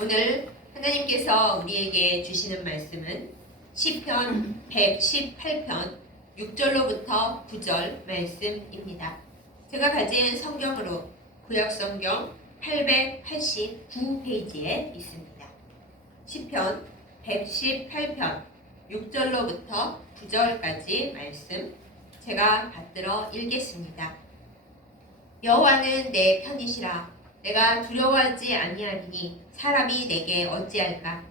오늘 하나님께서 우리에게 주시는 말씀은 시편 118편 6절로부터 9절 말씀입니다. 제가 가진 성경으로 구약성경 889페이지에 있습니다. 시편 118편 6절로부터 9절까지 말씀 제가 받들어 읽겠습니다. 여호와는 내 편이시라. 내가 두려워하지 아니하리니 사람이 내게 어찌할까.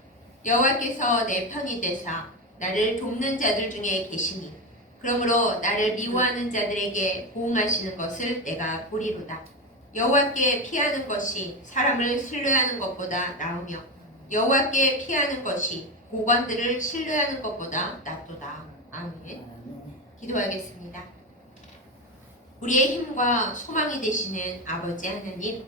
여호와께서 내 편이 되사 나를 돕는 자들 중에 계시니 그러므로 나를 미워하는 자들에게 보응하시는 것을 내가 보리로다. 여호와께 피하는 것이 사람을 신뢰하는 것보다 나으며 여호와께 피하는 것이 고관들을 신뢰하는 것보다 낫도다. 아멘. 기도하겠습니다. 우리의 힘과 소망이 되시는 아버지 하나님,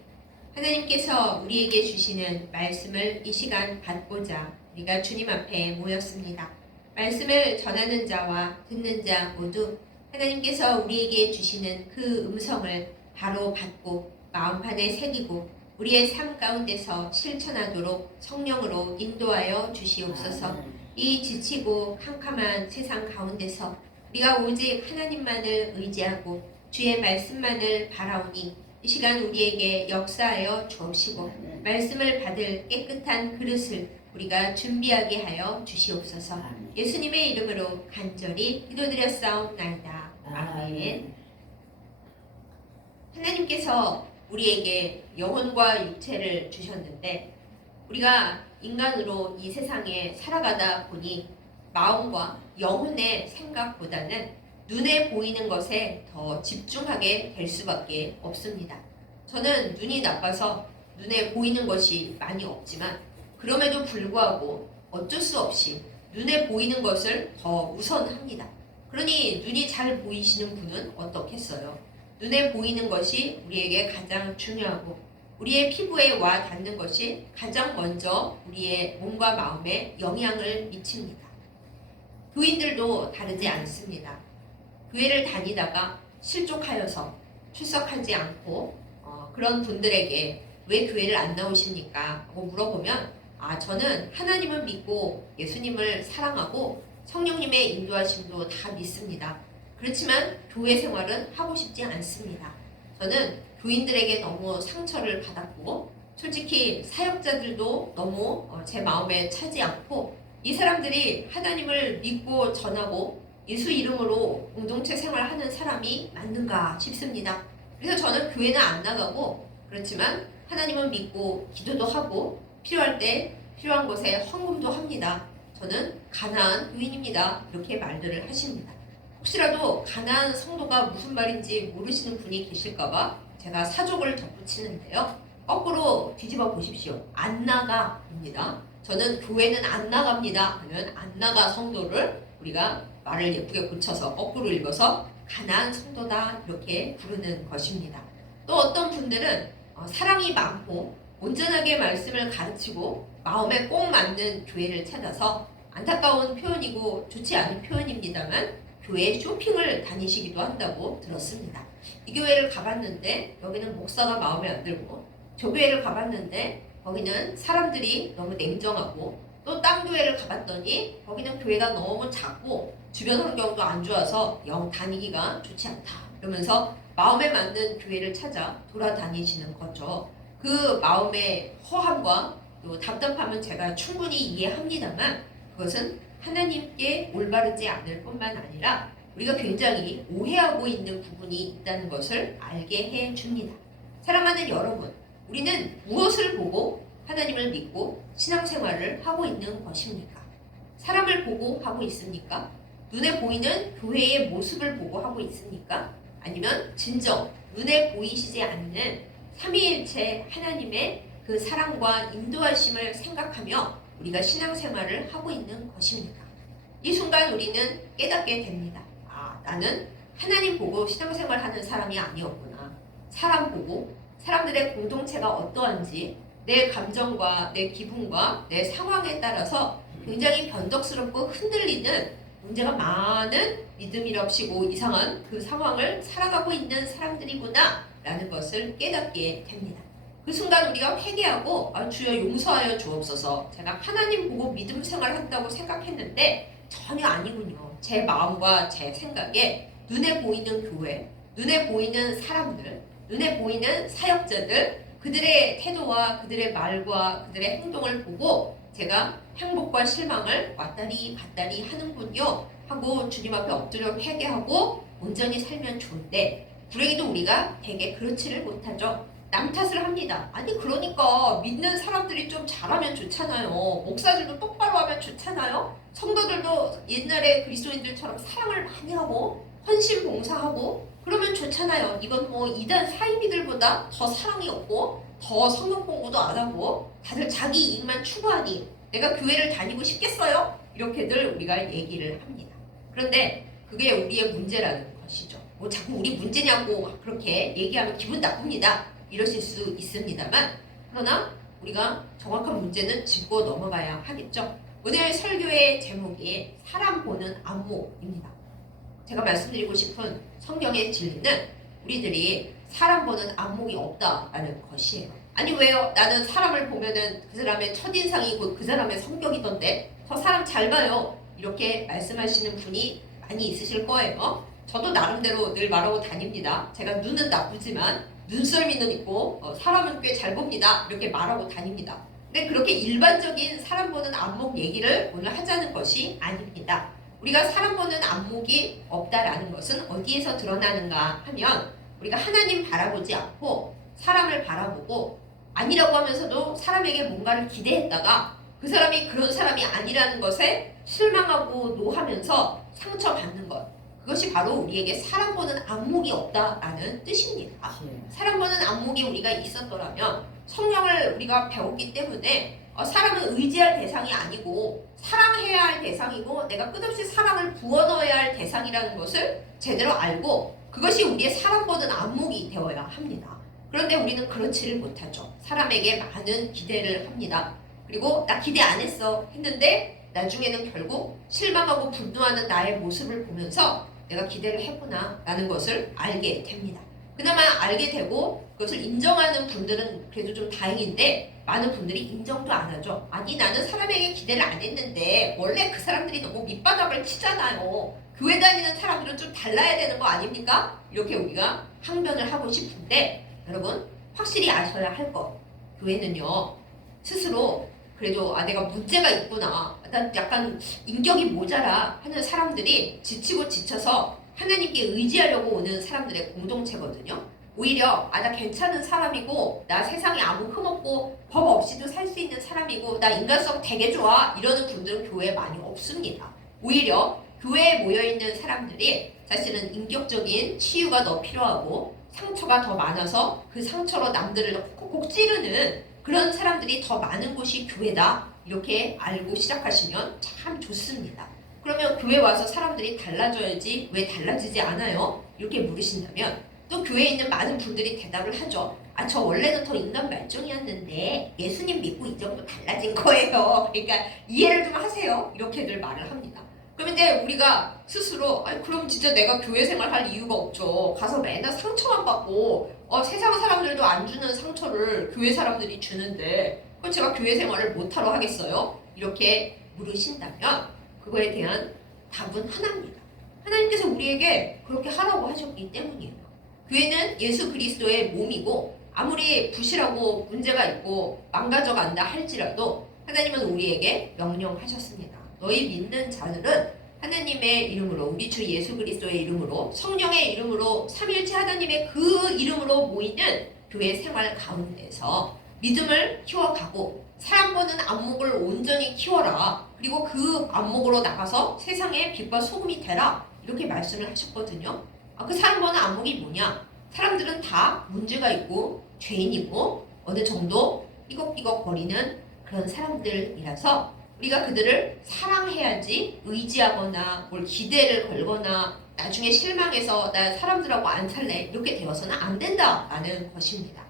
하나님께서 우리에게 주시는 말씀을 이 시간 받고자 우리가 주님 앞에 모였습니다. 말씀을 전하는 자와 듣는 자 모두 하나님께서 우리에게 주시는 그 음성을 바로 받고 마음판에 새기고 우리의 삶 가운데서 실천하도록 성령으로 인도하여 주시옵소서. 이 지치고 캄캄한 세상 가운데서 우리가 오직 하나님만을 의지하고 주의 말씀만을 바라오니 이 시간 우리에게 역사하여 주옵시고 말씀을 받을 깨끗한 그릇을 우리가 준비하게 하여 주시옵소서. 예수님의 이름으로 간절히 기도드렸사옵나이다. 아멘. 하나님께서 우리에게 영혼과 육체를 주셨는데 우리가 인간으로 이 세상에 살아가다 보니 마음과 영혼의 생각보다는 눈에 보이는 것에 더 집중하게 될 수밖에 없습니다. 저는 눈이 나빠서 눈에 보이는 것이 많이 없지만 그럼에도 불구하고 어쩔 수 없이 눈에 보이는 것을 더 우선합니다. 그러니 눈이 잘 보이시는 분은 어떻겠어요? 눈에 보이는 것이 우리에게 가장 중요하고 우리의 피부에 와 닿는 것이 가장 먼저 우리의 몸과 마음에 영향을 미칩니다. 교인들도 다르지 않습니다. 교회를 다니다가 실족하여서 출석하지 않고 그런 분들에게 왜 교회를 안 나오십니까? 하고 물어보면 저는 하나님을 믿고 예수님을 사랑하고 성령님의 인도하심도 다 믿습니다. 그렇지만 교회 생활은 하고 싶지 않습니다. 저는 교인들에게 너무 상처를 받았고 솔직히 사역자들도 너무 제 마음에 차지 않고 이 사람들이 하나님을 믿고 전하고 예수 이름으로 공동체 생활하는 사람이 맞는가 싶습니다. 그래서 저는 교회는 안 나가고 그렇지만 하나님은 믿고 기도도 하고 필요할 때 필요한 곳에 헌금도 합니다. 저는 가나안 교인입니다. 이렇게 말들을 하십니다. 혹시라도 가나안 성도가 무슨 말인지 모르시는 분이 계실까봐 제가 사족을 덧붙이는데요. 거꾸로 뒤집어 보십시오. 안 나가입니다. 저는 교회는 안 나갑니다 하는 안 나가 성도를 우리가 말을 예쁘게 고쳐서 거꾸로 읽어서 가나안 성도다 이렇게 부르는 것입니다. 또 어떤 분들은 사랑이 많고 온전하게 말씀을 가르치고 마음에 꼭 맞는 교회를 찾아서 안타까운 표현이고 좋지 않은 표현입니다만 교회 쇼핑을 다니시기도 한다고 들었습니다. 이 교회를 가봤는데 여기는 목사가 마음에 안 들고 저 교회를 가봤는데 거기는 사람들이 너무 냉정하고 또 딴 교회를 가봤더니 거기는 교회가 너무 작고 주변 환경도 안 좋아서 영 다니기가 좋지 않다. 그러면서 마음에 맞는 교회를 찾아 돌아다니시는 거죠. 그 마음의 허함과 또 답답함은 제가 충분히 이해합니다만 그것은 하나님께 올바르지 않을 뿐만 아니라 우리가 굉장히 오해하고 있는 부분이 있다는 것을 알게 해줍니다. 사랑하는 여러분, 우리는 무엇을 보고 하나님을 믿고 신앙생활을 하고 있는 것입니까? 사람을 보고 하고 있습니까? 눈에 보이는 교회의 모습을 보고 하고 있습니까? 아니면 진정 눈에 보이시지 않는 삼위일체 하나님의 그 사랑과 인도하심을 생각하며 우리가 신앙생활을 하고 있는 것입니까? 이 순간 우리는 깨닫게 됩니다. 나는 하나님 보고 신앙생활하는 사람이 아니었구나. 사람 보고 사람들의 공동체가 어떠한지 내 감정과 내 기분과 내 상황에 따라서 굉장히 변덕스럽고 흔들리는 문제가 많은 믿음이랍시고 이상한 그 상황을 살아가고 있는 사람들이구나 라는 것을 깨닫게 됩니다. 그 순간 우리가 회개하고 주여 용서하여 주옵소서. 제가 하나님 보고 믿음 생활한다고 생각했는데 전혀 아니군요. 제 마음과 제 생각에 눈에 보이는 교회, 눈에 보이는 사람들, 눈에 보이는 사역자들, 그들의 태도와 그들의 말과 그들의 행동을 보고 제가 행복과 실망을 왔다리 갔다리 하는군요 하고 주님 앞에 엎드려 회개하고 온전히 살면 좋은데, 불행히도 우리가 되게 그렇지를 못하죠. 남 탓을 합니다. 아니 그러니까 믿는 사람들이 좀 잘하면 좋잖아요. 목사들도 똑바로 하면 좋잖아요. 성도들도 옛날에 그리스도인들처럼 사랑을 많이 하고 헌신 봉사하고 그러면 좋잖아요. 이건 뭐 이단 사이비들보다 더 사랑이 없고 더 성경 공부도 안 하고 다들 자기 이익만 추구하니 내가 교회를 다니고 싶겠어요? 이렇게들 우리가 얘기를 합니다. 그런데 그게 우리의 문제라는 것이죠. 뭐 자꾸 우리 문제냐고 그렇게 얘기하면 기분 나쁩니다. 이러실 수 있습니다만, 그러나 우리가 정확한 문제는 짚고 넘어가야 하겠죠. 오늘 설교의 제목이 사람 보는 안목입니다. 제가 말씀드리고 싶은 성경의 진리는 우리들이 사람 보는 안목이 없다라는 것이에요. 아니 왜요? 나는 사람을 보면은 그 사람의 첫인상이고 그 사람의 성격이던데 저 사람 잘 봐요. 이렇게 말씀하시는 분이 많이 있으실 거예요. 저도 나름대로 늘 말하고 다닙니다. 제가 눈은 나쁘지만 눈썰미는 있고 사람은 꽤 잘 봅니다. 이렇게 말하고 다닙니다. 근데 그렇게 일반적인 사람 보는 안목 얘기를 오늘 하자는 것이 아닙니다. 우리가 사람 보는 안목이 없다라는 것은 어디에서 드러나는가 하면, 우리가 하나님 바라보지 않고 사람을 바라보고 아니라고 하면서도 사람에게 뭔가를 기대했다가 그 사람이 그런 사람이 아니라는 것에 실망하고 노하면서 상처받는 것, 그것이 바로 우리에게 사람 보는 안목이 없다라는 뜻입니다. 사람 보는 안목이 우리가 있었더라면 성령을 우리가 배웠기 때문에 사람은 의지할 대상이 아니고 사랑해야 할 대상이고 내가 끝없이 사랑을 부어넣어야 할 대상이라는 것을 제대로 알고 그것이 우리의 사람 보는 안목이 되어야 합니다. 그런데 우리는 그렇지를 못하죠. 사람에게 많은 기대를 합니다. 그리고 나 기대 안 했어 했는데 나중에는 결국 실망하고 분노하는 나의 모습을 보면서 내가 기대를 했구나 라는 것을 알게 됩니다. 그나마 알게 되고 그것을 인정하는 분들은 그래도 좀 다행인데, 많은 분들이 인정도 안 하죠. 아니 나는 사람에게 기대를 안 했는데 원래 그 사람들이 너무 밑바닥을 치잖아요. 교회 다니는 사람들은 좀 달라야 되는 거 아닙니까? 이렇게 우리가 항변을 하고 싶은데, 여러분 확실히 아셔야 할 것, 교회는요 스스로 그래도 내가 문제가 있구나, 난 약간 인격이 모자라 하는 사람들이 지치고 지쳐서 하나님께 의지하려고 오는 사람들의 공동체거든요. 오히려 나 괜찮은 사람이고 나 세상에 아무 흠 없고 법 없이도 살 수 있는 사람이고 나 인간성 되게 좋아 이러는 분들은 교회에 많이 없습니다. 오히려 교회에 모여있는 사람들이 사실은 인격적인 치유가 더 필요하고 상처가 더 많아서 그 상처로 남들을 콕콕 찌르는 그런 사람들이 더 많은 곳이 교회다, 이렇게 알고 시작하시면 참 좋습니다. 그러면 교회 와서 사람들이 달라져야지 왜 달라지지 않아요? 이렇게 물으신다면 또 교회에 있는 많은 분들이 대답을 하죠. 저 원래는 더 인간 말종이었는데 예수님 믿고 이 정도 달라진 거예요. 그러니까 이해를 좀 하세요. 이렇게들 말을 합니다. 그럼 이제 우리가 스스로 그럼 진짜 내가 교회 생활할 이유가 없죠. 가서 맨날 상처만 받고 세상 사람들도 안 주는 상처를 교회 사람들이 주는데 그럼 제가 교회 생활을 못하러 하겠어요? 이렇게 물으신다면 그거에 대한 답은 하나입니다. 하나님께서 우리에게 그렇게 하라고 하셨기 때문이에요. 교회는 예수 그리스도의 몸이고 아무리 부실하고 문제가 있고 망가져간다 할지라도 하나님은 우리에게 명령하셨습니다. 너희 믿는 자들은 하나님의 이름으로, 우리 주 예수 그리스도의 이름으로, 성령의 이름으로, 삼위일체 하나님의 그 이름으로 모이는 교회 생활 가운데서 믿음을 키워가고 사람 보는 안목을 온전히 키워라. 그리고 그 안목으로 나가서 세상의 빛과 소금이 되라. 이렇게 말씀을 하셨거든요. 그 사람 보는 안목이 뭐냐? 사람들은 다 문제가 있고 죄인이고 어느 정도 삐걱삐걱 거리는 그런 사람들이라서 우리가 그들을 사랑해야지 의지하거나 뭘 기대를 걸거나 나중에 실망해서 나 사람들하고 안 살래 이렇게 되어서는 안 된다라는 것입니다.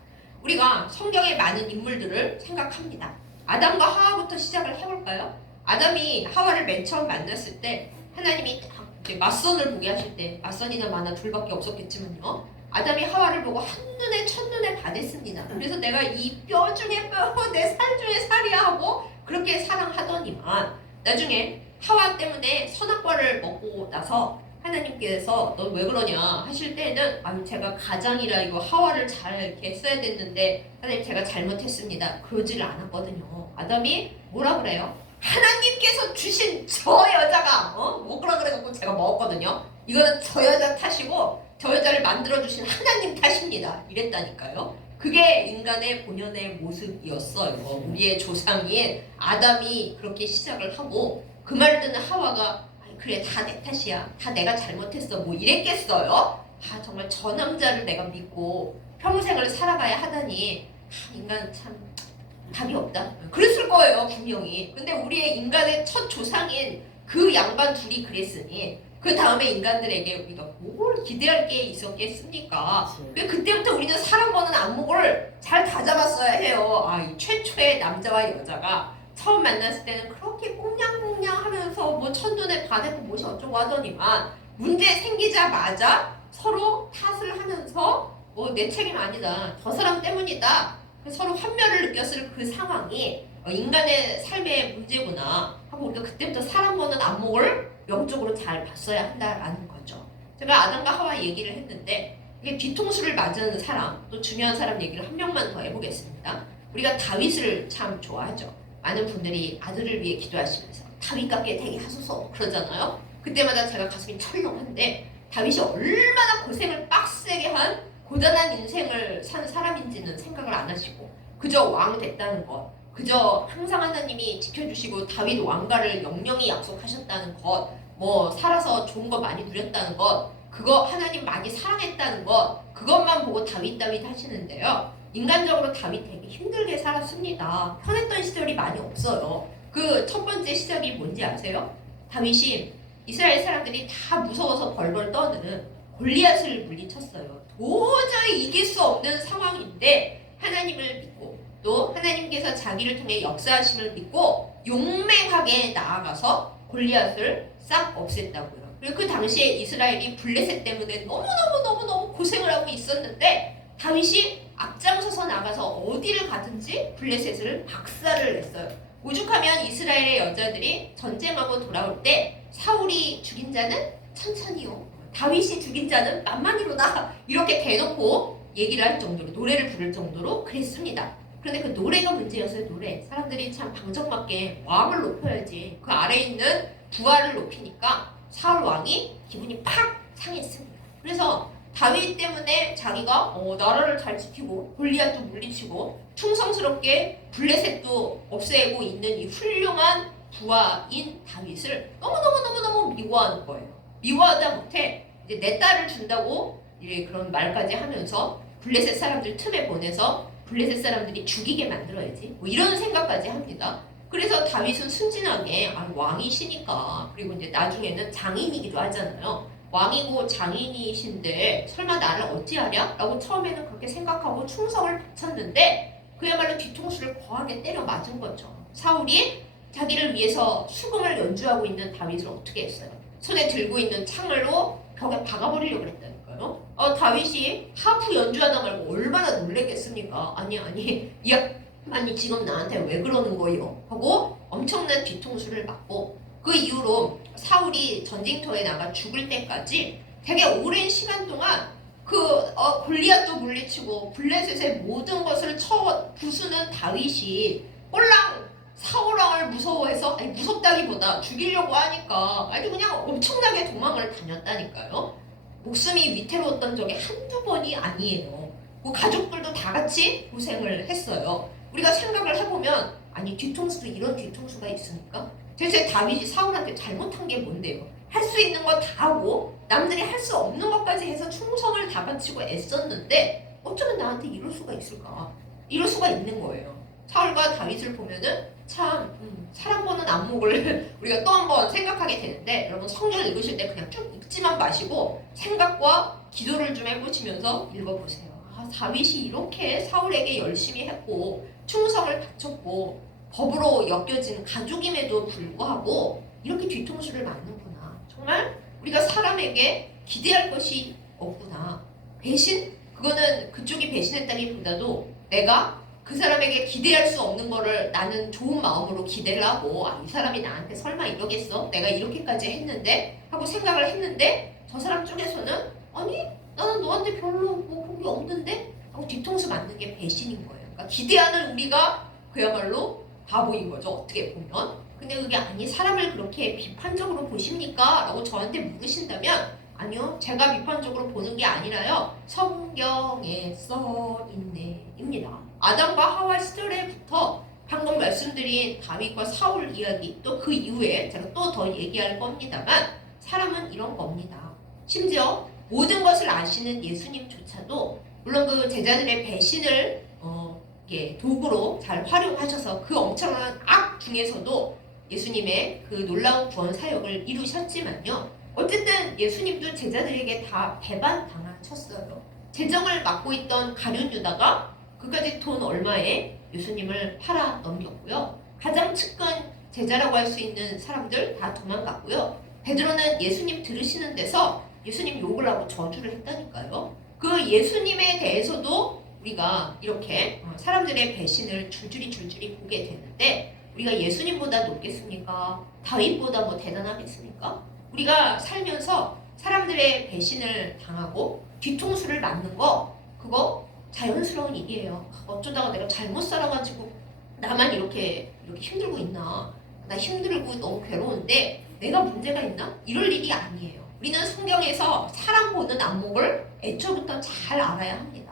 우리가 성경의 많은 인물들을 생각합니다. 아담과 하와부터 시작을 해볼까요? 아담이 하와를 맨 처음 만났을 때 하나님이 딱 맞선을 보게 하실 때, 맞선이나 마나 둘밖에 없었겠지만요, 아담이 하와를 보고 한눈에 첫눈에 다 됐습니다. 그래서 내가 이 뼈 중에 뼈고 내 살 중에 살이야 하고 그렇게 사랑하더니만 나중에 하와 때문에 선악과를 먹고 나서 하나님께서 너 왜 그러냐 하실 때는 아니 제가 가장이라 이거 하와를 잘 이렇게 써야 됐는데 하나님 제가 잘못했습니다. 그러지를 않았거든요. 아담이 뭐라 그래요? 하나님께서 주신 저 여자가 먹으라 그래갖고 제가 먹었거든요. 이거는 저 여자 탓이고 저 여자를 만들어주신 하나님 탓입니다. 이랬다니까요. 그게 인간의 본연의 모습이었어요. 우리의 조상인 아담이 그렇게 시작을 하고 그 말을 듣는 하와가 그래 다 내 탓이야. 다 내가 잘못했어. 뭐 이랬겠어요? 아 정말 저 남자를 내가 믿고 평생을 살아가야 하다니 인간은 참 답이 없다. 그랬을 거예요 분명히. 근데 우리의 인간의 첫 조상인 그 양반 둘이 그랬으니 그 다음에 인간들에게 우리가 뭘 기대할 게 있었겠습니까? 그때부터 우리는 사람 보는 안목을 잘 다잡았어야 해요. 이 최초의 남자와 여자가 처음 만났을 때는 그렇게 꽁냥꽁냥 하면서 뭐 첫눈에 반했고 무엇이 어쩌고 하더니만 문제 생기자마자 서로 탓을 하면서 내 책임 아니다. 저 사람 때문이다. 서로 환멸을 느꼈을 그 상황이 인간의 삶의 문제구나 하고 우리가 그때부터 사람 보는 안목을 영적으로 잘 봤어야 한다라는 거죠. 제가 아담과 하와 얘기를 했는데 이게 뒤통수를 맞은 사람 또 중요한 사람 얘기를 한 명만 더 해보겠습니다. 우리가 다윗을 참 좋아하죠. 많은 분들이 아들을 위해 기도하시면서 다윗 같게 되게 하소서 그러잖아요. 그때마다 제가 가슴이 철렁한데 다윗이 얼마나 고생을 빡세게 한 고단한 인생을 산 사람인지는 생각을 안 하시고 그저 왕 됐다는 것, 그저 항상 하나님이 지켜주시고 다윗 왕가를 영영히 약속하셨다는 것, 뭐 살아서 좋은 거 많이 누렸다는 것, 그거 하나님 많이 사랑했다는 것, 그것만 보고 다윗 하시는데요. 인간적으로 다윗 되게 힘들게 살았습니다. 편했던 시절이 많이 없어요. 그 첫 번째 시작이 뭔지 아세요? 다윗이 이스라엘 사람들이 다 무서워서 벌벌 떠는 골리앗을 물리쳤어요. 도저히 이길 수 없는 상황인데 하나님을 믿고 또 하나님께서 자기를 통해 역사하심을 믿고 용맹하게 나아가서 골리앗을 싹 없앴다고요. 그리고 그 당시에 이스라엘이 블레셋 때문에 너무너무 고생을 하고 있었는데 다윗이 앞장서서 나가서 어디를 가든지 블레셋을 박살을 냈어요. 오죽하면 이스라엘의 여자들이 전쟁하고 돌아올 때 사울이 죽인 자는 천천히요. 다윗이 죽인 자는 만만히로다. 이렇게 대놓고 얘기를 할 정도로 노래를 부를 정도로 그랬습니다. 그런데 그 노래가 문제였어요. 노래. 사람들이 참 방정맞게 왕을 높여야지. 그 아래에 있는 부하를 높이니까 사울 왕이 기분이 팍 상했습니다. 그래서 다윗 때문에 자기가 나라를 잘 지키고 골리앗도 물리치고 충성스럽게 블레셋도 없애고 있는 이 훌륭한 부하인 다윗을 너무너무 미워하는 거예요. 미워하다 못해 이제 내 딸을 준다고 이제 그런 말까지 하면서 블레셋 사람들 틈에 보내서 블레셋 사람들이 죽이게 만들어야지 뭐 이런 생각까지 합니다. 그래서 다윗은 순진하게 왕이시니까 그리고 이제 나중에는 장인이기도 하잖아요. 왕이고 장인이신데 설마 나를 어찌하랴? 라고 처음에는 그렇게 생각하고 충성을 바쳤는데 그야말로 뒤통수를 거하게 때려 맞은 거죠. 사울이 자기를 위해서 수금을 연주하고 있는 다윗을 어떻게 했어요? 손에 들고 있는 창으로 벽에 박아버리려고 그랬다니까요. 다윗이 하프 연주하다 말고 얼마나 놀랬겠습니까? 아니 지금 나한테 왜 그러는 거예요? 하고 엄청난 뒤통수를 맞고 그 이후로 사울이 전쟁터에 나가 죽을 때까지 되게 오랜 시간 동안 골리앗도 물리치고 블레셋의 모든 것을 쳐 부수는 다윗이 꼴랑 사울왕을 무서워해서 무섭다기보다 죽이려고 하니까 아주 그냥 엄청나게 도망을 다녔다니까요. 목숨이 위태로웠던 적이 한두 번이 아니에요. 그 가족들도 다 같이 고생을 했어요. 우리가 생각을 해보면 뒤통수도 이런 뒤통수가 있으니까 대체 다윗이 사울한테 잘못한 게 뭔데요? 할 수 있는 거 다 하고 남들이 할 수 없는 것까지 해서 충성을 다 바치고 애썼는데 어쩌면 나한테 이럴 수가 있을까? 이럴 수가 있는 거예요. 사울과 다윗을 보면은 참 사람 보는 안목을 우리가 또 한 번 생각하게 되는데 여러분 성경 읽으실 때 그냥 쭉 읽지만 마시고 생각과 기도를 좀 해보시면서 읽어보세요. 다윗이 이렇게 사울에게 열심히 했고 충성을 바쳤고 법으로 엮여진 가족임에도 불구하고 이렇게 뒤통수를 맞는구나. 정말 우리가 사람에게 기대할 것이 없구나. 대신 그거는 그쪽이 배신했다기보다도 내가 그 사람에게 기대할 수 없는 거를 나는 좋은 마음으로 기대를 하고 이 사람이 나한테 설마 이러겠어? 내가 이렇게까지 했는데? 하고 생각을 했는데 저 사람 쪽에서는 아니 나는 너한테 별로 뭐 그런 게 없는데? 하고 뒤통수 맞는 게 배신인 거예요. 그러니까 기대하는 우리가 그야말로 바보인 거죠. 어떻게 보면. 근데 그게 아니 사람을 그렇게 비판적으로 보십니까? 라고 저한테 물으신다면 아니요. 제가 비판적으로 보는 게 아니라요. 성경에 써있네입니다. 아담과 하와 시절에부터 방금 말씀드린 다윗과 사울 이야기 또 그 이후에 제가 또 더 얘기할 겁니다만 사람은 이런 겁니다. 심지어 모든 것을 아시는 예수님조차도 물론 그 제자들의 배신을 도구로 잘 활용하셔서 그 엄청난 악 중에서도 예수님의 그 놀라운 구원 사역을 이루셨지만요. 어쨌든 예수님도 제자들에게 다 배반당하셨어요. 재정을 맡고 있던 가룟 유다가 그까지 돈 얼마에 예수님을 팔아 넘겼고요. 가장 측근 제자라고 할 수 있는 사람들 다 도망갔고요. 베드로는 예수님 들으시는 데서 예수님 욕을 하고 저주를 했다니까요. 그 예수님에 대해서도 우리가 이렇게 사람들의 배신을 줄줄이 보게 되는데 우리가 예수님보다 높겠습니까? 다윗보다 뭐 대단하겠습니까? 우리가 살면서 사람들의 배신을 당하고 뒤통수를 맞는 거 그거 자연스러운 일이에요. 어쩌다가 내가 잘못 살아가지고 나만 이렇게 힘들고 있나? 나 힘들고 너무 괴로운데 내가 문제가 있나? 이럴 일이 아니에요. 우리는 성경에서 사람 보는 안목을 애초부터 잘 알아야 합니다.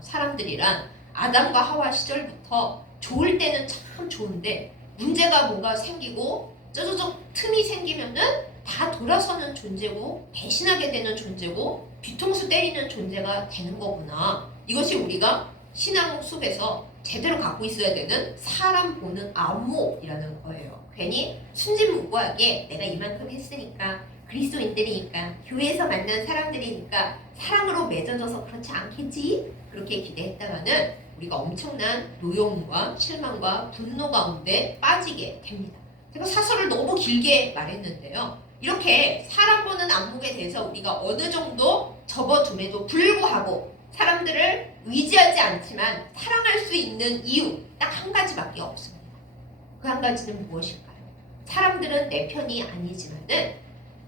사람들이란 아담과 하와 시절부터 좋을 때는 참 좋은데 문제가 뭔가 생기고 쩌저적 틈이 생기면은 다 돌아서는 존재고 배신하게 되는 존재고 뒤통수 때리는 존재가 되는 거구나. 이것이 우리가 신앙 속에서 제대로 갖고 있어야 되는 사람 보는 안목이라는 거예요. 괜히 순진무구하게 내가 이만큼 했으니까 그리스도인들이니까 교회에서 만난 사람들이니까 사랑으로 맺어져서 그렇지 않겠지? 그렇게 기대했다가는 우리가 엄청난 노여움과 실망과 분노 가운데 빠지게 됩니다. 제가 사설을 너무 길게 말했는데요. 이렇게 사람 보는 안목에 대해서 우리가 어느 정도 접어둠에도 불구하고 사람들을 의지하지 않지만 사랑할 수 있는 이유 딱 한 가지밖에 없습니다. 그 한 가지는 무엇일까요? 사람들은 내 편이 아니지만은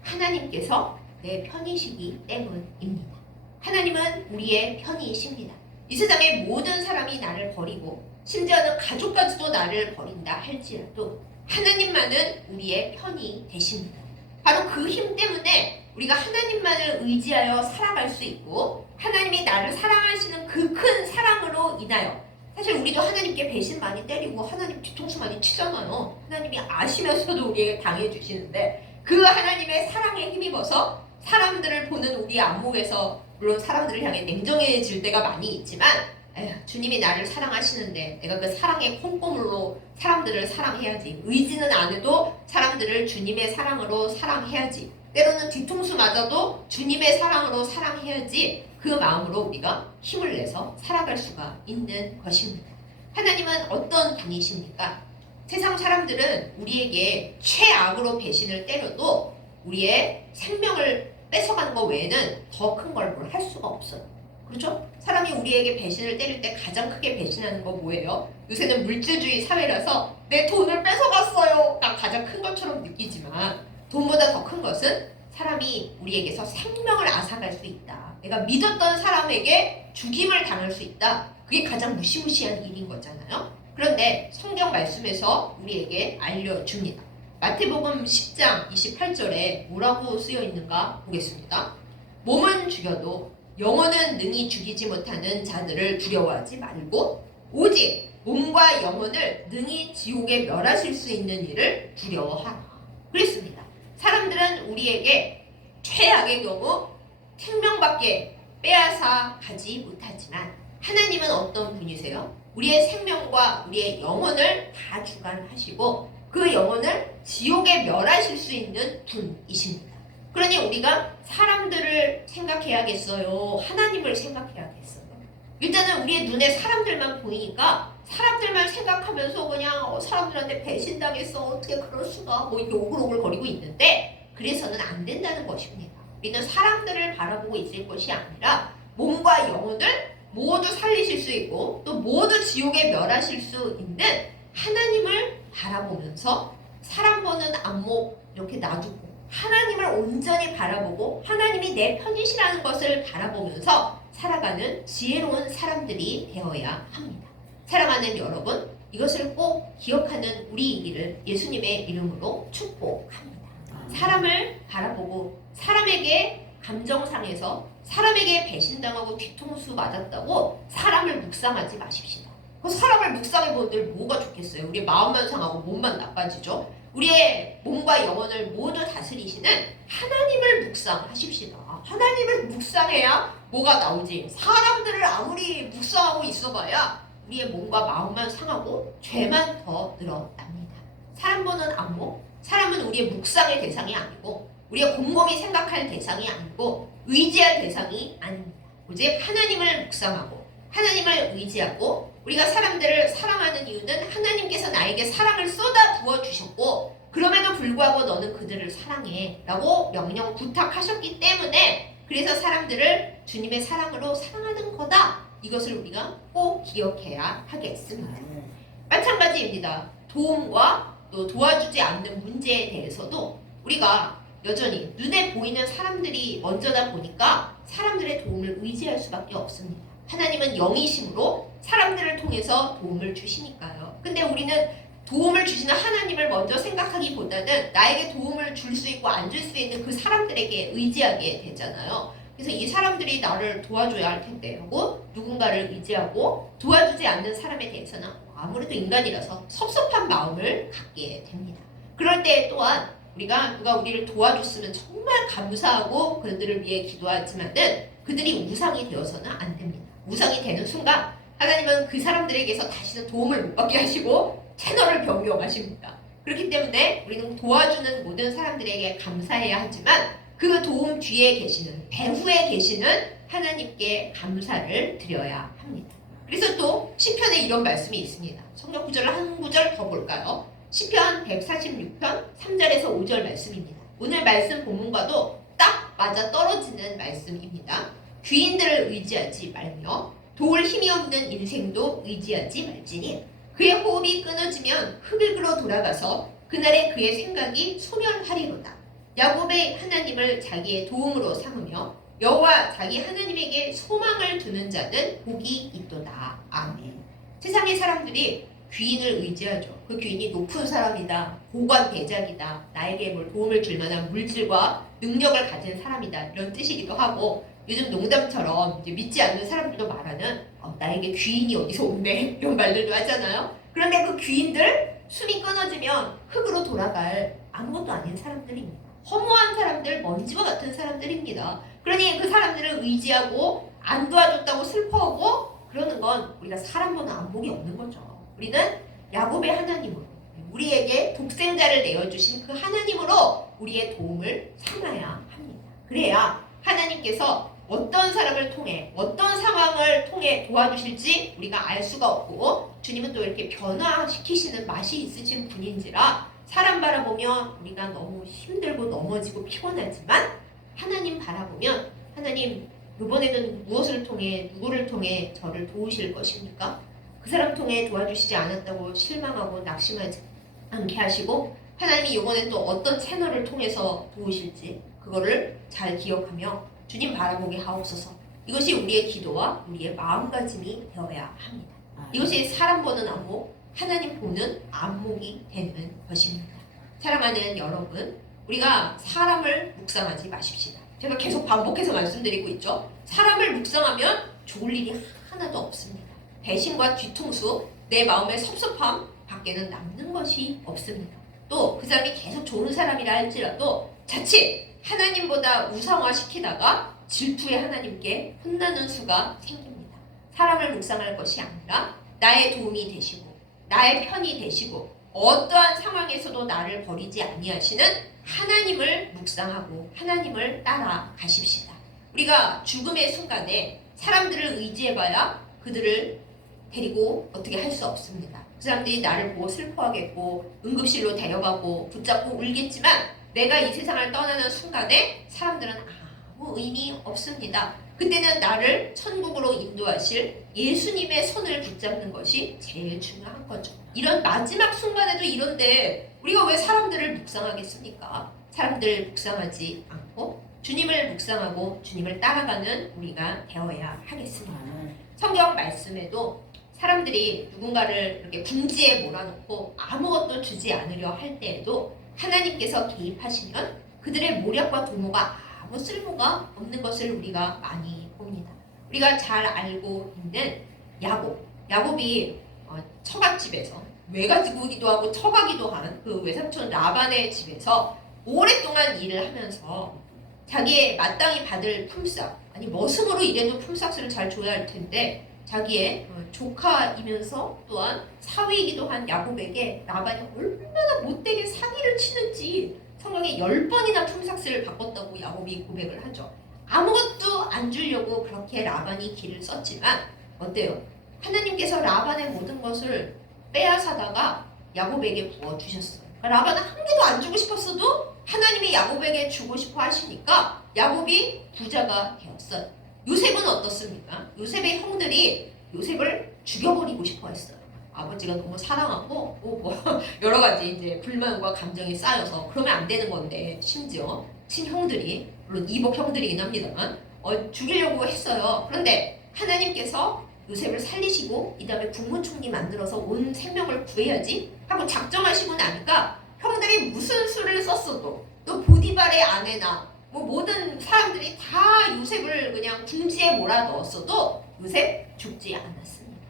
하나님께서 내 편이시기 때문입니다. 하나님은 우리의 편이십니다. 이 세상의 모든 사람이 나를 버리고 심지어는 가족까지도 나를 버린다 할지라도 하나님만은 우리의 편이 되십니다. 바로 그 힘 때문에 우리가 하나님만을 의지하여 살아갈 수 있고 하나님이 나를 사랑하시는 그 큰 사랑으로 인하여 사실 우리도 하나님께 배신 많이 때리고 하나님 뒤통수 많이 치잖아요. 하나님이 아시면서도 우리에게 당해주시는데 그 하나님의 사랑에 힘입어서 사람들을 보는 우리 안목에서 물론 사람들을 향해 냉정해질 때가 많이 있지만 주님이 나를 사랑하시는데 내가 그 사랑의 콩고물로 사람들을 사랑해야지. 의지는 안 해도 사람들을 주님의 사랑으로 사랑해야지. 때로는 뒤통수 맞아도 주님의 사랑으로 사랑해야지. 그 마음으로 우리가 힘을 내서 살아갈 수가 있는 것입니다. 하나님은 어떤 분이십니까? 세상 사람들은 우리에게 최악으로 배신을 때려도 우리의 생명을 뺏어가는 것 외에는 더 큰 걸 뭘 할 수가 없어요. 그렇죠? 사람이 우리에게 배신을 때릴 때 가장 크게 배신하는 거 뭐예요? 요새는 물질주의 사회라서 내 돈을 뺏어갔어요가 가장 큰 것처럼 느끼지만 돈보다 더 큰 것은 사람이 우리에게서 생명을 앗아갈 수 있다. 내가 믿었던 사람에게 죽임을 당할 수 있다. 그게 가장 무시무시한 일인 거잖아요. 그런데 성경 말씀에서 우리에게 알려줍니다. 마태복음 10장 28절에 뭐라고 쓰여 있는가 보겠습니다. 몸은 죽여도 영혼은 능히 죽이지 못하는 자들을 두려워하지 말고 오직 몸과 영혼을 능히 지옥에 멸하실 수 있는 일을 두려워하라. 그랬습니다. 사람들은 우리에게 최악의 경우 생명밖에 빼앗아 가지 못하지만 하나님은 어떤 분이세요? 우리의 생명과 우리의 영혼을 다 주관하시고 그 영혼을 지옥에 멸하실 수 있는 분이십니다. 그러니 우리가 사람들을 생각해야겠어요? 하나님을 생각해야겠어요? 일단은 우리의 눈에 사람들만 보이니까 사람들만 생각하면서 그냥 사람들한테 배신당했어 어떻게 그럴 수가 뭐 이렇게 오글오글거리고 있는데 그래서는 안 된다는 것입니다. 우리는 사람들을 바라보고 있을 것이 아니라 몸과 영혼을 모두 살리실 수 있고 또 모두 지옥에 멸하실 수 있는 하나님을 바라보면서 사람 보는 안목 이렇게 놔두고 하나님을 온전히 바라보고 하나님이 내 편이시라는 것을 바라보면서 살아가는 지혜로운 사람들이 되어야 합니다. 사랑하는 여러분, 이것을 꼭 기억하는 우리이기를 예수님의 이름으로 축복합니다. 사람을 바라보고 사람에게 감정상해서 사람에게 배신당하고 뒤통수 맞았다고 사람을 묵상하지 마십시다. 그 사람을 묵상해본들 뭐가 좋겠어요? 우리 마음만 상하고 몸만 나빠지죠. 우리의 몸과 영혼을 모두 다스리시는 하나님을 묵상하십시다. 하나님을 묵상해야 뭐가 나오지? 사람들을 아무리 묵상하고 있어봐야 우리의 몸과 마음만 상하고 죄만 더 늘어납니다. 사람 보는 안목, 사람은 우리의 묵상의 대상이 아니고 우리가 곰곰이 생각할 대상이 아니고 의지할 대상이 아닙니다. 오직 하나님을 묵상하고 하나님을 의지하고 우리가 사람들을 사랑하는 이유는 하나님께서 나에게 사랑을 쏟아 부어 주셨고 그럼에도 불구하고 너는 그들을 사랑해 라고 명령 부탁하셨기 때문에 그래서 사람들을 주님의 사랑으로 사랑하는 거다. 이것을 우리가 꼭 기억해야 하겠습니다. 마찬가지입니다. 도움과 또 도와주지 않는 문제에 대해서도 우리가 여전히 눈에 보이는 사람들이 먼저다 보니까 사람들의 도움을 의지할 수밖에 없습니다. 하나님은 영이심으로 사람들을 통해서 도움을 주시니까요. 근데 우리는 도움을 주시는 하나님을 먼저 생각하기보다는 나에게 도움을 줄 수 있고 안 줄 수 있는 그 사람들에게 의지하게 되잖아요. 그래서 이 사람들이 나를 도와줘야 할 텐데 하고 누군가를 의지하고 도와주지 않는 사람에 대해서는 아무래도 인간이라서 섭섭한 마음을 갖게 됩니다. 그럴 때 또한 우리가 누가 우리를 도와줬으면 정말 감사하고 그들을 위해 기도하지만은 그들이 우상이 되어서는 안 됩니다. 우상이 되는 순간 하나님은 그 사람들에게서 다시는 도움을 못 받게 하시고 채널을 변경하십니다. 그렇기 때문에 우리는 도와주는 모든 사람들에게 감사해야 하지만 그 도움 뒤에 계시는 배후에 계시는 하나님께 감사를 드려야 합니다. 그래서 또 시편에 이런 말씀이 있습니다. 성경 구절을 한 구절 더 볼까요? 시편 146편 3절에서 5절 말씀입니다. 오늘 말씀 본문과도 딱 맞아 떨어지는 말씀입니다. 귀인들을 의지하지 말며 도울 힘이 없는 인생도 의지하지 말지니 그의 호흡이 끊어지면 흙으로 돌아가서 그날에 그의 생각이 소멸하리로다. 야곱의 하나님을 자기의 도움으로 삼으며 여호와 자기 하나님에게 소망을 두는 자는 복이 있도다. 아멘. 세상의 사람들이 귀인을 의지하죠. 그 귀인이 높은 사람이다. 고관 대작이다. 나에게 뭘 도움을 줄 만한 물질과 능력을 가진 사람이다. 이런 뜻이기도 하고 요즘 농담처럼 이제 믿지 않는 사람들도 말하는 나에게 귀인이 어디서 온대 이런 말들도 하잖아요. 그런데 그 귀인들 숨이 끊어지면 흙으로 돌아갈 아무것도 아닌 사람들입니다. 허무한 사람들, 먼지와 같은 사람들입니다. 그러니 그 사람들을 의지하고 안 도와줬다고 슬퍼하고 그러는 건 우리가 사람 보는 안목이 없는 거죠. 우리는 야곱의 하나님으로 우리에게 독생자를 내어주신 그 하나님으로 우리의 도움을 삼아야 합니다. 그래야 하나님께서 어떤 사람을 통해 어떤 상황을 통해 도와주실지 우리가 알 수가 없고 주님은 또 이렇게 변화시키시는 맛이 있으신 분인지라 사람 바라보면 우리가 너무 힘들고 넘어지고 피곤하지만 하나님 바라보면 하나님 이번에는 무엇을 통해 누구를 통해 저를 도우실 것입니까? 그 사람 통해 도와주시지 않았다고 실망하고 낙심하지 않게 하시고 하나님이 이번엔 또 어떤 채널을 통해서 도우실지 그거를 잘 기억하며 주님 바라보게 하옵소서. 이것이 우리의 기도와 우리의 마음가짐이 되어야 합니다. 이것이 사람 보는 안목, 하나님 보는 안목이 되는 것입니다. 사랑하는 여러분, 우리가 사람을 묵상하지 마십시다. 제가 계속 반복해서 말씀드리고 있죠. 사람을 묵상하면 좋을 일이 하나도 없습니다. 배신과 뒤통수, 내 마음의 섭섭함 밖에는 남는 것이 없습니다. 또 그 사람이 계속 좋은 사람이라 할지라도 자칫 하나님보다 우상화시키다가 질투의 하나님께 혼나는 수가 생깁니다. 사람을 묵상할 것이 아니라 나의 도움이 되시고 나의 편이 되시고 어떠한 상황에서도 나를 버리지 아니하시는 하나님을 묵상하고 하나님을 따라가십시다. 우리가 죽음의 순간에 사람들을 의지해봐야 그들을 데리고 어떻게 할 수 없습니다. 그 사람들이 나를 보고 슬퍼하겠고 응급실로 데려가고 붙잡고 울겠지만 내가 이 세상을 떠나는 순간에 사람들은 아무 의미 없습니다. 그때는 나를 천국으로 인도하실 예수님의 손을 붙잡는 것이 제일 중요한 거죠. 이런 마지막 순간에도 이런데 우리가 왜 사람들을 묵상하겠습니까? 사람들을 묵상하지 않고 주님을 묵상하고 주님을 따라가는 우리가 되어야 하겠습니다. 성경 말씀에도 사람들이 누군가를 이렇게 궁지에 몰아놓고 아무것도 주지 않으려 할 때에도 하나님께서 개입하시면 그들의 모략과 도모가 아무 쓸모가 없는 것을 우리가 많이 봅니다. 우리가 잘 알고 있는 야곱이 처갓집에서 외가지고기도 하고 처가기도 한 그 외삼촌 라반의 집에서 오랫동안 일을 하면서 자기의 마땅히 받을 품삯, 아니 머슴으로 일해도 품삯을 잘 줘야 할 텐데 자기의 조카이면서 또한 사위이기도 한 야곱에게 라반이 얼마나 못되게 사기를 치는지 성경에 10번이나 품삯을 바꿨다고 야곱이 고백을 하죠. 아무것도 안 주려고 그렇게 라반이 길을 썼지만 어때요? 하나님께서 라반의 모든 것을 빼앗아다가 야곱에게 부어주셨어요. 라반은 한 개도 안 주고 싶었어도 하나님이 야곱에게 주고 싶어 하시니까 야곱이 부자가 되었어요. 요셉은 어떻습니까? 요셉의 형들이 요셉을 죽여버리고 싶어 했어요. 아버지가 너무 사랑하고 여러 가지 이제 불만과 감정이 쌓여서 그러면 안 되는 건데 심지어 친형들이 물론 이복 형들이긴 합니다만 죽이려고 했어요. 그런데 하나님께서 요셉을 살리시고 이 다음에 국무총리 만들어서 온 생명을 구해야지 하고 작정하시고 나니까 형들이 무슨 수를 썼어도 또 보디발의 아내나 모든 사람들이 다 요셉을 그냥 궁지에 몰아넣었어도 요셉 죽지 않았습니다.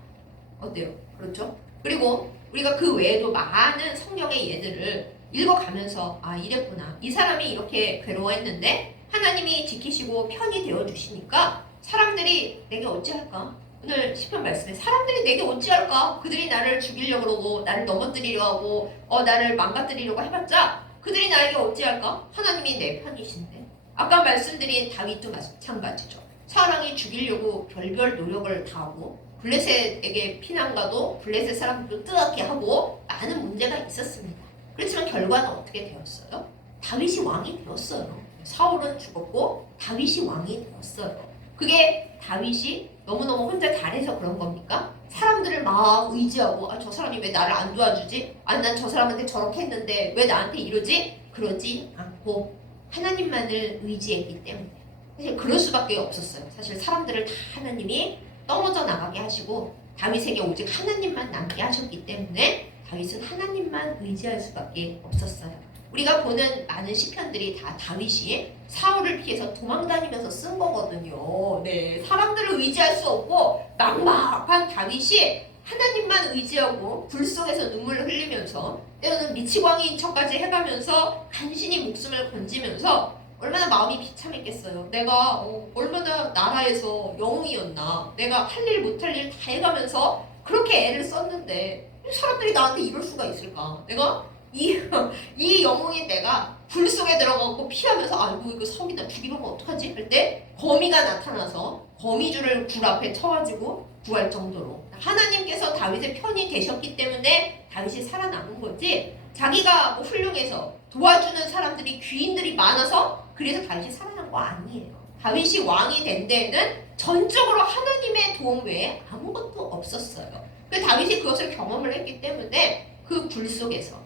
어때요? 그렇죠? 그리고 우리가 그 외에도 많은 성경의 예들을 읽어가면서 이랬구나. 이 사람이 이렇게 괴로워했는데 하나님이 지키시고 편이 되어주시니까 사람들이 내게 어찌할까? 오늘 시편 말씀에 사람들이 내게 어찌할까? 그들이 나를 죽이려고 그러고 나를 넘어뜨리려 하고 나를 망가뜨리려고 해봤자 그들이 나에게 어찌할까? 하나님이 내 편이신데. 아까 말씀드린 다윗도 마찬가지죠. 사랑이 죽이려고 별별 노력을 다하고 블레셋에게 피난가도 블레셋 사람들도 뜨겁게 하고 많은 문제가 있었습니다. 그렇지만 결과는 어떻게 되었어요? 다윗이 왕이 되었어요. 사울은 죽었고 다윗이 왕이 되었어요. 그게 다윗이 너무너무 혼자 잘해서 그런 겁니까? 사람들을 막 의지하고 저 사람이 왜 나를 안 도와주지? 난 저 사람한테 저렇게 했는데 왜 나한테 이러지? 그러지 않고 하나님만을 의지했기 때문에 사실 그럴 수밖에 없었어요. 사실 사람들을 다 하나님이 떨어져 나가게 하시고 다윗에게 오직 하나님만 남게 하셨기 때문에 다윗은 하나님만 의지할 수밖에 없었어요. 우리가 보는 많은 시편들이 다 다윗이 사울을 피해서 도망다니면서 쓴 거거든요. 네, 사람들을 의지할 수 없고 막막한 다윗이 하나님만 의지하고 불 속에서 눈물을 흘리면서 때로는 미치광이인 척까지 해가면서 간신히 목숨을 건지면서 얼마나 마음이 비참했겠어요. 내가 얼마나 나라에서 영웅이었나. 내가 할 일 못할 일 다 해가면서 그렇게 애를 썼는데 사람들이 나한테 이럴 수가 있을까. 내가 이 영웅인 내가 불 속에 들어가고 피하면서 아이고 이거 석이다 죽이면 어떡하지? 할 때 거미가 나타나서 거미줄을 굴 앞에 쳐가지고 구할 정도로 하나님께서 다윗의 편이 되셨기 때문에 다윗이 살아남은 거지 자기가 훌륭해서 도와주는 사람들이 귀인들이 많아서 그래서 다윗이 살아난 거 아니에요. 다윗이 왕이 된 데에는 전적으로 하나님의 도움 외에 아무것도 없었어요. 그 다윗이 그것을 경험을 했기 때문에 그 불 속에서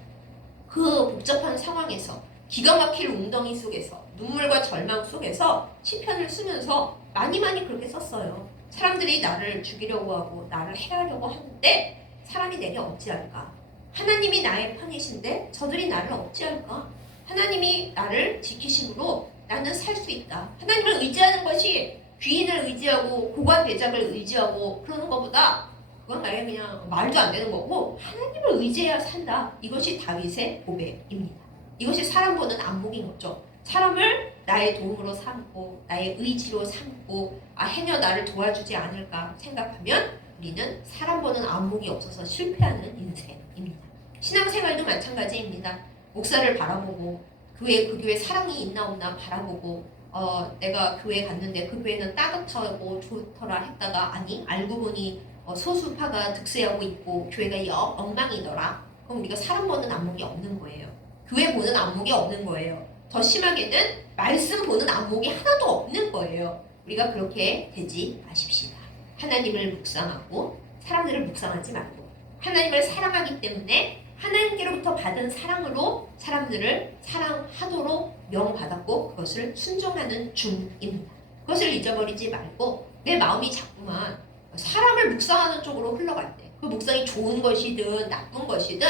그 복잡한 상황에서 기가 막힐 웅덩이 속에서 눈물과 절망 속에서 시편을 쓰면서 많이 그렇게 썼어요. 사람들이 나를 죽이려고 하고 나를 해하려고 하는데 사람이 내게 어찌할까? 하나님이 나의 편이신데 저들이 나를 어찌할까? 하나님이 나를 지키심으로 나는 살 수 있다. 하나님을 의지하는 것이 귀인을 의지하고 고관 대작을 의지하고 그러는 것보다 그건 나에게 그냥 말도 안 되는 거고 하나님을 의지해야 산다. 이것이 다윗의 고백입니다. 이것이 사람 보는 안목인 거죠. 사람을 나의 도움으로 삼고 나의 의지로 삼고 행여 나를 도와주지 않을까 생각하면 우리는 사람 보는 안목이 없어서 실패하는 인생입니다. 신앙생활도 마찬가지입니다. 목사를 바라보고 그 교회 사랑이 있나 없나 바라보고 내가 교회 갔는데 그 교회는 따뜻하고 좋더라 했다가 알고 보니 소수파가 득세하고 있고 교회가 엉망이더라. 그럼 우리가 사람 보는 안목이 없는 거예요. 교회 보는 안목이 없는 거예요. 더 심하게는 말씀 보는 안목이 하나도 없는 거예요. 우리가 그렇게 되지 마십시다. 하나님을 묵상하고 사람들을 묵상하지 말고 하나님을 사랑하기 때문에 하나님께로부터 받은 사랑으로 사람들을 사랑하도록 명받았고 그것을 순종하는 중입니다. 그것을 잊어버리지 말고 내 마음이 자꾸만 사람을 묵상하는 쪽으로 흘러갈 때 그 묵상이 좋은 것이든 나쁜 것이든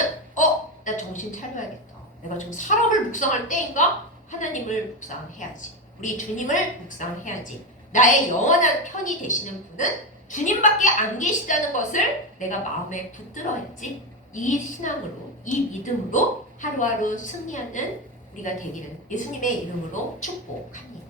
나 정신 차려야겠다. 내가 지금 사람을 묵상할 때인가? 하나님을 묵상해야지. 우리 주님을 묵상해야지. 나의 영원한 편이 되시는 분은 주님밖에 안 계시다는 것을 내가 마음에 붙들어야지. 이 신앙으로, 이 믿음으로 하루하루 승리하는 우리가 되기를 예수님의 이름으로 축복합니다.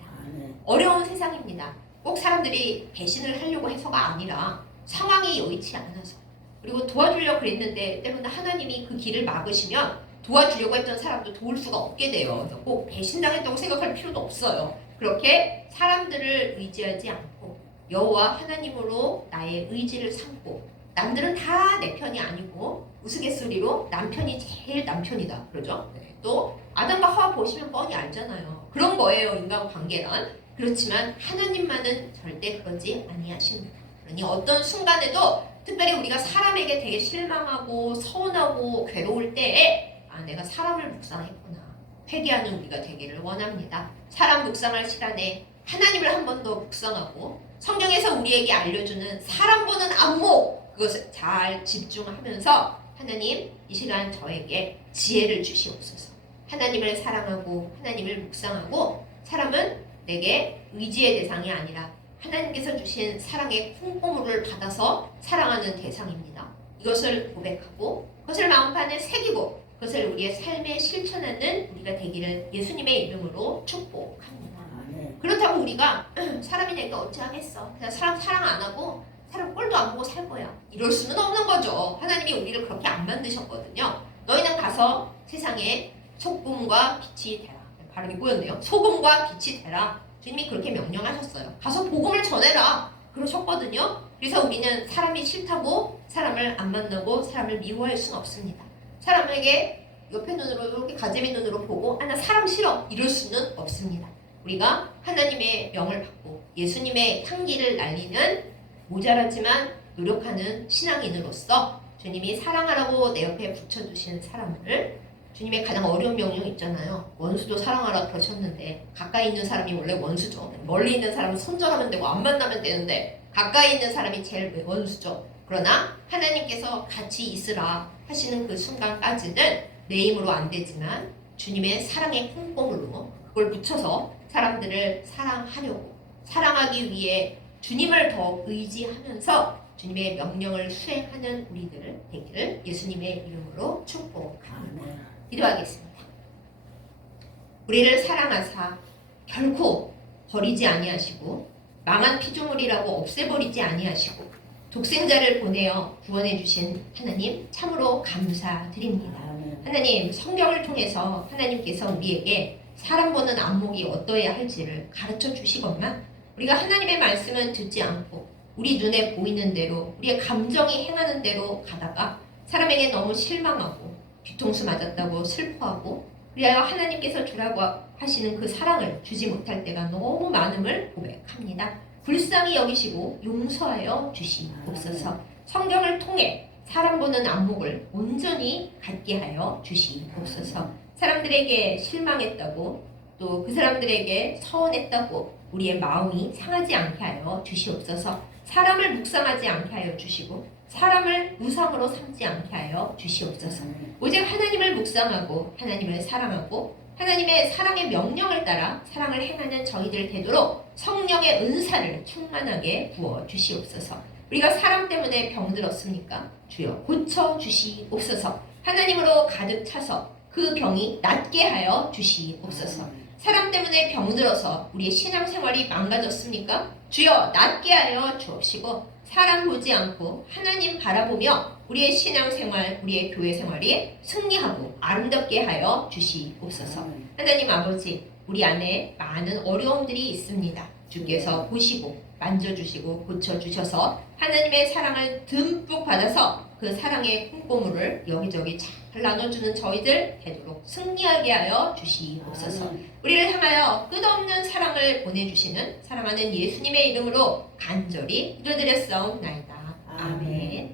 어려운 세상입니다. 꼭 사람들이 배신을 하려고 해서가 아니라 상황이 여의치 않아서 그리고 도와주려고 그랬는데 때문에 하나님이 그 길을 막으시면 도와주려고 했던 사람도 도울 수가 없게 돼요. 그래서 꼭 배신당했다고 생각할 필요도 없어요. 그렇게 사람들을 의지하지 않고 여호와 하나님으로 나의 의지를 삼고 남들은 다 내 편이 아니고 우스갯소리로 남편이 제일 남편이다 그러죠. 또 아담과 하와 보시면 뻔히 알잖아요. 그런 거예요. 인간관계란. 그렇지만 하나님만은 절대 그러지 아니하십니다. 그러니 어떤 순간에도 특별히 우리가 사람에게 되게 실망하고 서운하고 괴로울 때에 내가 사람을 묵상했구나. 회개하는 우리가 되기를 원합니다. 사람 묵상할 시간에 하나님을 한 번 더 묵상하고 성경에서 우리에게 알려주는 사람 보는 안목 그것을 잘 집중하면서 하나님 이 시간 저에게 지혜를 주시옵소서. 하나님을 사랑하고 하나님을 묵상하고 사람은 내게 의지의 대상이 아니라 하나님께서 주신 사랑의 콩고물을 받아서 사랑하는 대상입니다. 이것을 고백하고 그것을 마음판에 새기고 그것을 우리의 삶에 실천하는 우리가 되기를 예수님의 이름으로 축복합니다. 그렇다고 우리가 사람이 내가 어찌하겠어. 그냥 사람 사랑 안 하고 사람 꼴도 안 보고 살 거야. 이럴 수는 없는 거죠. 하나님이 우리를 그렇게 안 만드셨거든요. 너희는 가서 세상에 소금과 빛이 되라. 발음이 꼬였네요. 소금과 빛이 되라. 주님이 그렇게 명령하셨어요. 가서 복음을 전해라. 그러셨거든요. 그래서 우리는 사람이 싫다고 사람을 안 만나고 사람을 미워할 수는 없습니다. 사람에게 옆에 눈으로 이렇게 가재미 눈으로 보고 나 사람 싫어 이럴 수는 없습니다. 우리가 하나님의 명을 받고 예수님의 향기를 날리는 모자라지만 노력하는 신앙인으로서 주님이 사랑하라고 내 옆에 붙여주신 사람을 주님의 가장 어려운 명령 있잖아요. 원수도 사랑하라 그러셨는데 가까이 있는 사람이 원래 원수죠. 멀리 있는 사람은 손절하면 되고 안 만나면 되는데 가까이 있는 사람이 제일 원수죠. 그러나 하나님께서 같이 있으라 하시는 그 순간까지는 내 힘으로 안 되지만 주님의 사랑의 콩고물로 그걸 붙여서 사람들을 사랑하려고 사랑하기 위해 주님을 더 의지하면서 주님의 명령을 수행하는 우리들 되기를 예수님의 이름으로 축복합니다. 기도하겠습니다. 우리를 사랑하사 결코 버리지 아니하시고 망한 피조물이라고 없애버리지 아니하시고 독생자를 보내어 구원해 주신 하나님 참으로 감사드립니다. 하나님 성경을 통해서 하나님께서 우리에게 사람 보는 안목이 어떠해야 할지를 가르쳐 주시건만 우리가 하나님의 말씀은 듣지 않고 우리 눈에 보이는 대로 우리의 감정이 행하는 대로 가다가 사람에게 너무 실망하고 뒤통수 맞았다고 슬퍼하고 그리하여 하나님께서 주라고 하시는 그 사랑을 주지 못할 때가 너무 많음을 고백합니다. 불쌍히 여기시고 용서하여 주시옵소서. 성경을 통해 사람 보는 안목을 온전히 갖게 하여 주시옵소서. 사람들에게 실망했다고 또 그 사람들에게 서운했다고 우리의 마음이 상하지 않게 하여 주시옵소서. 사람을 묵상하지 않게 하여 주시고 사람을 우상으로 삼지 않게 하여 주시옵소서. 오직 하나님을 묵상하고 하나님을 사랑하고 하나님의 사랑의 명령을 따라 사랑을 행하는 저희들 되도록 성령의 은사를 충만하게 부어 주시옵소서. 우리가 사람 때문에 병들었습니까? 주여 고쳐 주시옵소서. 하나님으로 가득 차서 그 병이 낫게 하여 주시옵소서. 사람 때문에 병들어서 우리의 신앙생활이 망가졌습니까? 주여 낫게 하여 주옵시고 사람 보지 않고 하나님 바라보며 우리의 신앙생활, 우리의 교회생활이 승리하고 아름답게 하여 주시옵소서. 하나님 아버지, 우리 안에 많은 어려움들이 있습니다. 주께서 보시고 만져주시고 고쳐주셔서 하나님의 사랑을 듬뿍 받아서 그 사랑의 꿈고물을 여기저기 잘 나눠주는 저희들 되도록 승리하게 하여 주시옵소서. 우리를 향하여 끝없는 사랑을 보내주시는 사랑하는 예수님의 이름으로 간절히 기도드렸사옵나이다. 아멘.